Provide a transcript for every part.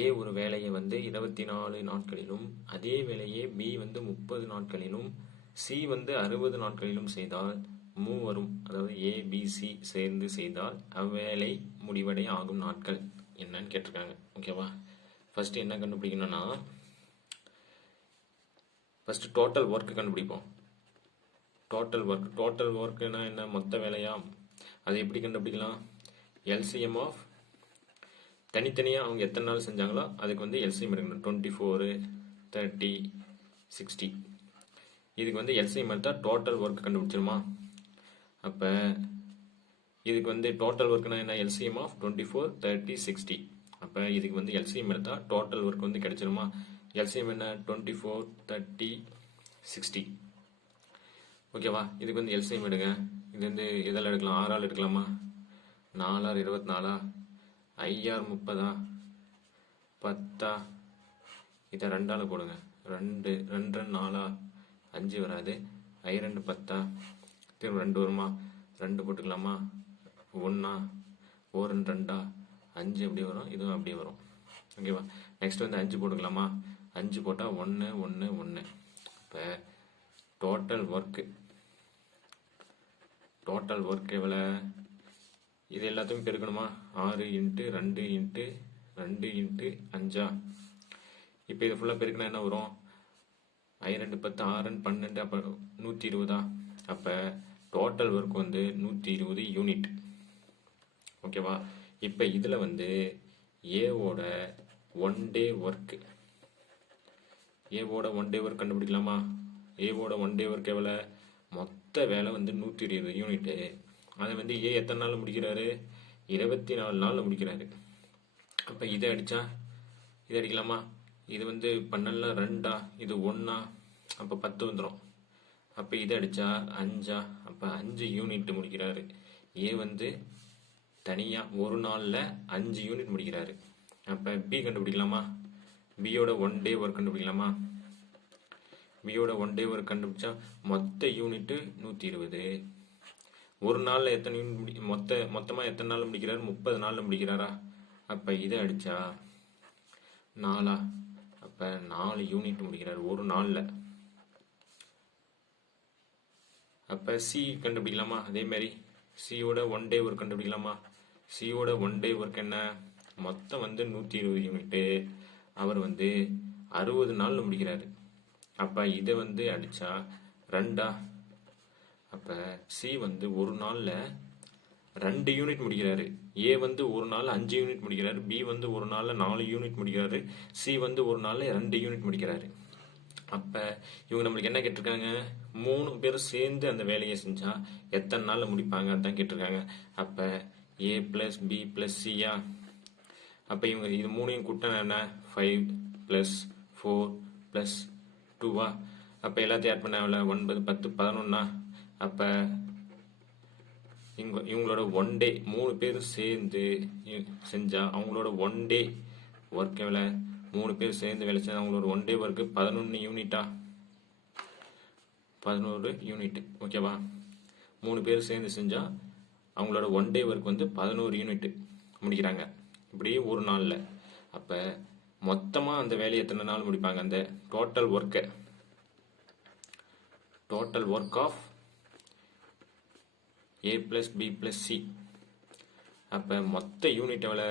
ஏ ஒரு வேலையை வந்து 24 நாட்களிலும் அதே வேலையை பி வந்து 30 நாட்களிலும் சி வந்து 60 நாட்களிலும் செய்தால் மூவரும் அதாவது ஏ பி சி சேர்ந்து செய்தால் அவ்வேலை முடிவடை ஆகும் நாட்கள் என்னன்னு கேட்டிருக்காங்க. ஓகேவா? ஃபர்ஸ்ட் என்ன கண்டுபிடிக்கணும்னா ஃபர்ஸ்ட் டோட்டல் ஒர்க் கண்டுபிடிப்போம். டோட்டல் ஒர்க்னா என்ன? மொத்த வேலையா? அதை எப்படி கண்டுபிடிக்கலாம்? எல்சிஎம் ஆஃப் தனித்தனியாக அவங்க எத்தனை நாள் செஞ்சாங்களோ அதுக்கு வந்து எல்சிஎம் எடுக்கணும். 24, 30, 60. இதுக்கு வந்து எல்சிஎம் எடுத்தால் டோட்டல் ஒர்க் கண்டுபிடிச்சிருமா? அப்போ இதுக்கு வந்து டோட்டல் ஒர்க்னா என்ன? LCM of 24, 30, 60. அப்போ இதுக்கு வந்து எல்சிஎம் எடுத்தால் டோட்டல் ஒர்க் வந்து கிடைச்சிருமா? எல்சிஎம் என்ன? 24, 30, 60. ஓகேவா? இதுக்கு வந்து எல்சிஎம் எடுங்க. இது வந்து இதெல்லாம் எடுக்கலாம். 6 ஆள் எடுக்கலாமா? 4 ஆர் 24, 5 ஆர் 30, 10. இதை 2 ஆள் போடுங்க. 2 2 4 5 வராது. 5 2 10, திரும்ப 2 வருமா? 2 போட்டுக்கலாமா? 1 1 2 5 அப்படியே வரும். இதுவும் அப்படியே வரும். ஓகேவா? நெக்ஸ்ட் வந்து 5 போட்டுக்கலாமா? 5 போட்டால் 1 1 1. இப்போ டோட்டல் ஒர்க் எவ்வளோ? இது எல்லாத்தையும் பெருக்கணுமா? 6 × 2 × 2 × 5. இப்போ இது ஃபுல்லாக பெருக்கினா என்ன வரும்? 5 2 10, 6 12, அப்போ 120. அப்போ டோட்டல் ஒர்க் வந்து 120 யூனிட். ஓகேவா? இப்போ இதில் வந்து ஏவோட ஒன் டே ஒர்க் கண்டுபிடிக்கலாமா? ஏவோட ஒன் டே ஒர்க் எவ்வளோ? மொத்த வேலை வந்து 120 யூனிட்டு. அதை வந்து ஏ எத்தனை நாள் முடிக்கிறாரு? 24 நாளில் முடிக்கிறாரு. அப்போ இதை அடிக்கலாமா? இது வந்து 12 2, இது 1, அப்போ 10 வந்துடும். அப்போ இதை அடித்தா 5, அப்போ 5 யூனிட் முடிக்கிறாரு. ஏ வந்து தனியாக ஒரு நாளில் 5 யூனிட் முடிக்கிறாரு. அப்போ பி கண்டுபிடிக்கலாமா? பியோட ஒன் டே ஒர்க் கண்டுபிடிக்கலாமா? பியோட ஒன் டே ஒர்க் கண்டுபிடிச்சா மொத்த யூனிட்டு 120. ஒரு நாளில் எத்தனை யூனிட் மொத்தமாக எத்தனை நாள் முடிக்கிறாரு? 30 நாளில் முடிக்கிறாரா? அப்போ இதை அடித்தா 4, அப்போ 4 யூனிட் முடிக்கிறார் ஒரு நாளில். அப்போ சி கண்டுபிடிக்கலாமா? அதே மாதிரி சியோட ஒன் டே ஒர்க் கண்டுபிடிக்கலாமா? சியோட ஒன் டே ஒர்க் என்ன? மொத்தம் வந்து 120 யூனிட்டு. அவர் வந்து 60 நாளில் முடிக்கிறாரு. அப்போ இதை வந்து அடித்தா 2. அப்போ சி வந்து ஒரு நாளில் 2 யூனிட் முடிக்கிறாரு. ஏ வந்து ஒரு நாளில் 5 யூனிட் முடிக்கிறாரு. பி வந்து ஒரு நாளில் 4 யூனிட் முடிக்கிறாரு. சி வந்து ஒரு நாளில் 2 யூனிட் முடிக்கிறாரு. அப்போ இவங்க நம்மளுக்கு என்ன கேட்டிருக்காங்க? 3 பேர் சேர்ந்து அந்த வேலையை செஞ்சால் எத்தனை நாளில் முடிப்பாங்க அதுதான் கேட்டிருக்காங்க. அப்போ ஏ ப்ளஸ் பி ப்ளஸ் சியா? அப்போ இவங்க இது 3ஐயும் கூட்டினா என்ன? 5 + 4 + 2. அப்போ எல்லாத்தையும் ஆட் பண்ண எவ்வளோ? 9 10 11. அப்போ இவங்களோட ஒன் டே 3 பேரும் சேர்ந்து செஞ்சால் அவங்களோட ஒன் டே ஒர்க் எவ்வளோ? 3 பேர் சேர்ந்து வேலை செஞ்சால் அவங்களோட ஒன் டே ஒர்க்கு 11 யூனிட்டா? 11 யூனிட். ஓகேவா? 3 பேர் சேர்ந்து செஞ்சால் அவங்களோட ஒன் டே ஒர்க் வந்து 11 யூனிட் முடிக்கிறாங்க. இப்படி ஒரு நாளில். அப்போ மொத்தமாக அந்த வேலையை எத்தனை நாள் முடிப்பாங்க? அந்த total work of A plus B plus C. அப்போ மொத்த யூனிட் எவ்வளோ?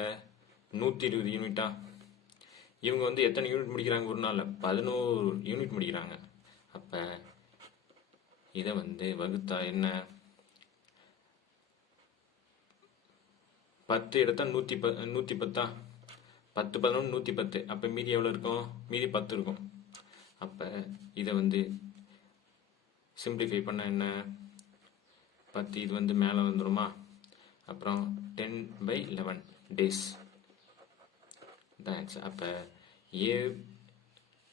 120 யூனிட்டா? இவங்க வந்து எத்தனை யூனிட் முடிக்கிறாங்க ஒரு நாளில்? 11 யூனிட் முடிக்கிறாங்க. அப்போ இதை வந்து வகுத்தா என்ன? 10 எடுத்தா 110. 10 11 110. அப்போ மீதி எவ்வளோ இருக்கும்? மீதி 10 இருக்கும். அப்போ இதை வந்து சிம்பிளிஃபை பண்ண என்ன? 10 இது வந்து மேலே வந்துடுமா? அப்புறம் 10/11 டேஸ் தான் ஆன்சர். அப்போ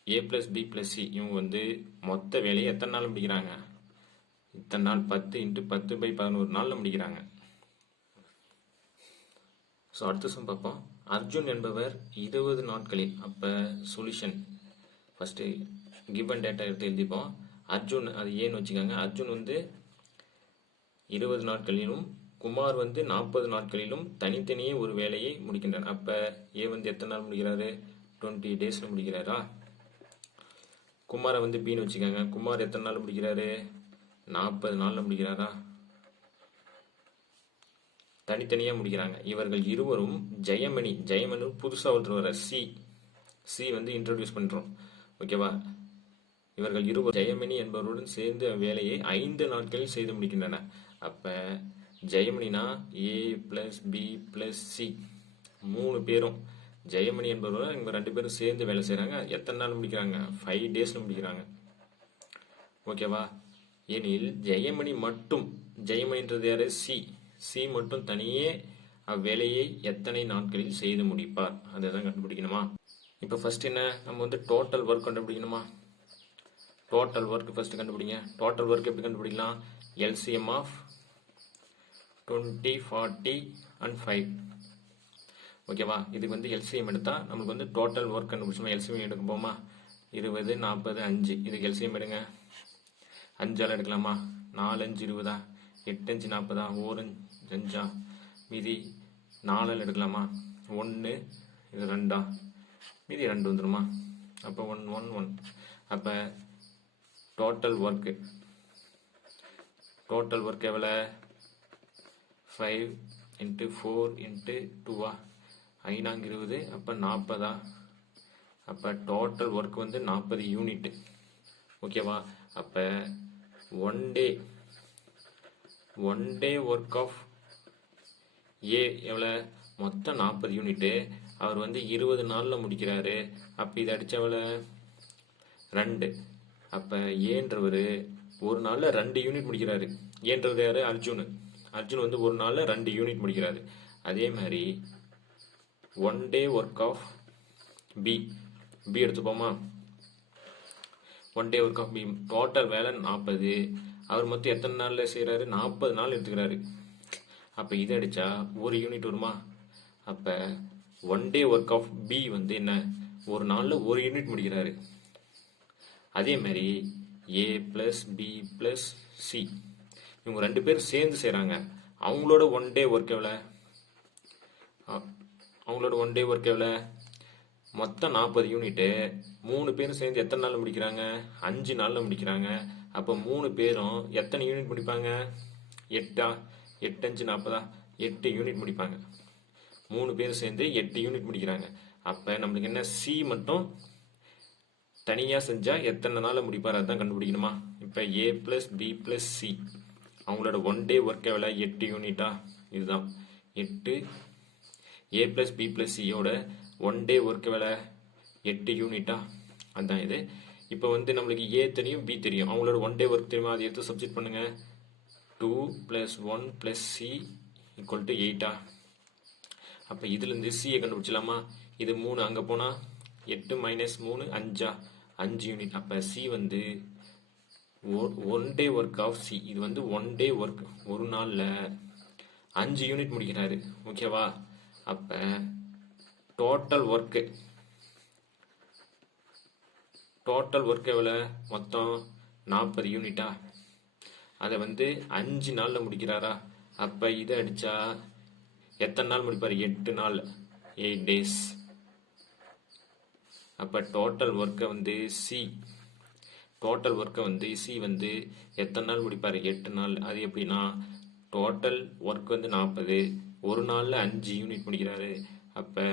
ஏ ப்ளஸ் பி ப்ளஸ் சி இவங்க வந்து மொத்த வேலையை எத்தனை நாள் முடிக்கிறாங்க? இத்தனை நாள் 10 × 10/11 நாளில் முடிக்கிறாங்க. ஸோ அடுத்த சம் பார்ப்போம். அர்ஜுன் என்பவர் 20 நாட்களில். அப்போ சொல்யூஷன் ஃபஸ்ட்டு கிவன் டேட்டா எடுத்து எழுதிப்போம். அர்ஜுன் அது ஏன்னு வச்சுக்கோங்க. அர்ஜுன் வந்து 20 நாட்களிலும் குமார் வந்து 40 நாட்களிலும் தனித்தனியே ஒரு வேலையை முடிக்கின்றார். அப்போ ஏ வந்து எத்தனை நாள் முடிக்கிறாரு? 20 டேஸில் முடிக்கிறாரா? குமாரை வந்து பின்னு வச்சுக்கோங்க. குமார் எத்தனை நாள் முடிக்கிறாரு? 40 நாளில் முடிக்கிறாரா? தனித்தனியாக முடிக்கிறாங்க. இவர்கள் இருவரும் ஜெயமணி புதுசாக ஒருத்தர் வர சி வந்து இன்ட்ரோடியூஸ் பண்ணுறோம். ஓகேவா? இவர்கள் இருவர் ஜெயமணி என்பவருடன் சேர்ந்து வேலையை 5 நாட்களில் செய்து முடிக்கின்றனர். அப்போ ஜெயமணினா ஏ ப்ளஸ் பி ப்ளஸ் சி 3 பேரும் ஜெயமணி என்பவரும் இவங்க 2 பேரும் சேர்ந்து வேலை செய்கிறாங்க. எத்தனை நாள் முடிக்கிறாங்க? 5 டேஸில் முடிக்கிறாங்க. ஓகேவா? எனில் ஜெயமணின்றது யாரு? சி மட்டும் தனியே அவ்வேலையை எத்தனை நாட்களில் செய்து முடிப்பார்? அதை தான் கண்டுபிடிக்கணுமா? இப்போ ஃபர்ஸ்ட் என்ன, நம்ம வந்து டோட்டல் ஒர்க் கண்டுபிடிக்கணுமா? டோட்டல் ஒர்க் ஃபர்ஸ்ட் கண்டுபிடிங்க. டோட்டல் ஒர்க் எப்படி கண்டுபிடிக்கலாம்? LCM of 20, 40 and 5. ஓகேவா? இதுக்கு வந்து எல்சிஎம் எடுத்தால் நமக்கு வந்து டோட்டல் ஒர்க் கண்டுபிடிச்சோமா? எல்சிஎம் எடுக்க போமா? 20, 40, 5. இதுக்கு எல்சிஎம் எடுங்க. 5ஆல் எடுக்கலாமா? 4 5 20, 8 5 40, 1 5, மீதி 4ஆல் எடுக்கலாமா? 1 இது 2, மீதி 2 வந்துடுமா? அப்போ 1 1 1. அப்போ டோட்டல் ஒர்க் எவ்வளோ? 5 × 4 × 2 5 20, அப்போ 40. அப்போ டோட்டல் ஒர்க் வந்து 40 யூனிட். ஓகேவா? அப்போ ஒன் டே ஒர்க் ஆஃப் ஏ எவ்வளோ? மொத்தம் 40 யூனிட்டு. அவர் வந்து 20 நாளில் முடிக்கிறாரு. அப்போ இதை அடித்த எவ்வளோ? 2. அப்போ ஏன்றவர் ஒரு நாளில் 2 யூனிட் முடிக்கிறாரு. ஏன்றவர் யார்? அர்ஜுன் வந்து ஒரு நாளில் 2 யூனிட் முடிக்கிறாரு. அதே மாதிரி one day work of B எடுத்துப்போமா? One day work of B total வேலை 40. அவர் மொத்தம் எத்தனை நாளில் செய்கிறாரு? 40 நாள் எடுத்துக்கிறாரு. அப்போ இதை அடித்தா 1 யூனிட் வருமா? அப்போ one day work of B வந்து என்ன? ஒரு நாளில் 1 யூனிட் முடிக்கிறாரு. அதே மாதிரி A plus B plus C இவங்க 2 பேரும் சேர்ந்து செய்கிறாங்க. அவங்களோட ஒன் டே ஒர்க் எவ்வளோ? மொத்தம் 40 யூனிட்டு. 3 பேரும் சேர்ந்து எத்தனை நாளில் முடிக்கிறாங்க? 5 நாளில் முடிக்கிறாங்க. அப்போ 3 பேரும் எத்தனை யூனிட் முடிப்பாங்க? 8 5 40, 8 யூனிட் முடிப்பாங்க. 3 பேரும் சேர்ந்து 8 யூனிட் முடிக்கிறாங்க. அப்போ நம்மளுக்கு என்ன? சி மட்டும் தனியாக செஞ்சால் எத்தனை நாளில் முடிப்பார்? அதுதான் கண்டுபிடிக்கணுமா? இப்போ A plus B plus C அவங்களோட ஒன் டே ஒர்க் எவ்வளோ? 8 யூனிட்டா? இதுதான் 8. ஏ ப்ளஸ் பி ப்ளஸ் சியோட ஒன் டே ஒர்க் எவ்வளோ? 8 யூனிட்டா? அதுதான் இது. இப்போ வந்து நம்மளுக்கு ஏ தெரியும், பி தெரியும். அவங்களோட ஒன் டே ஒர்க் தெரியுமா? அதை எடுத்து சப்ஸ்டிட் பண்ணுங்க. 2 + 1 + c = 8. அப்போ இதுலேருந்து சியை கண்டுபிடிச்சலாமா? இது 3 அங்கே போனால் 8 - 3 5 யூனிட். அப்போ சி வந்து one day work of C. இது வந்து ஒன் டே ஒர்க், ஒரு நாளில் 5 யூனிட் முடிக்கிறாரு. ஓகேவா? அப்போ டோட்டல் ஒர்க் எவ்வளோ? மொத்தம் 40 யூனிட்டா? அதை வந்து 5 நாளில் முடிக்கிறாரா? அப்போ இதை அடித்தா எத்தனை நாள் முடிப்பார்? 8 நாள், 8 டேஸ். அப்போ டோட்டல் ஒர்க்கை வந்து சி வந்து எத்தனை நாள் முடிப்பார்? 8 நாள். அது எப்படின்னா டோட்டல் ஒர்க் வந்து 40, ஒரு நாளில் 5 யூனிட் முடிக்கிறாரு. அப்போ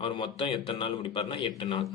அவர் மொத்தம் எத்தனை நாள் முடிப்பார்னா 8 நாள்.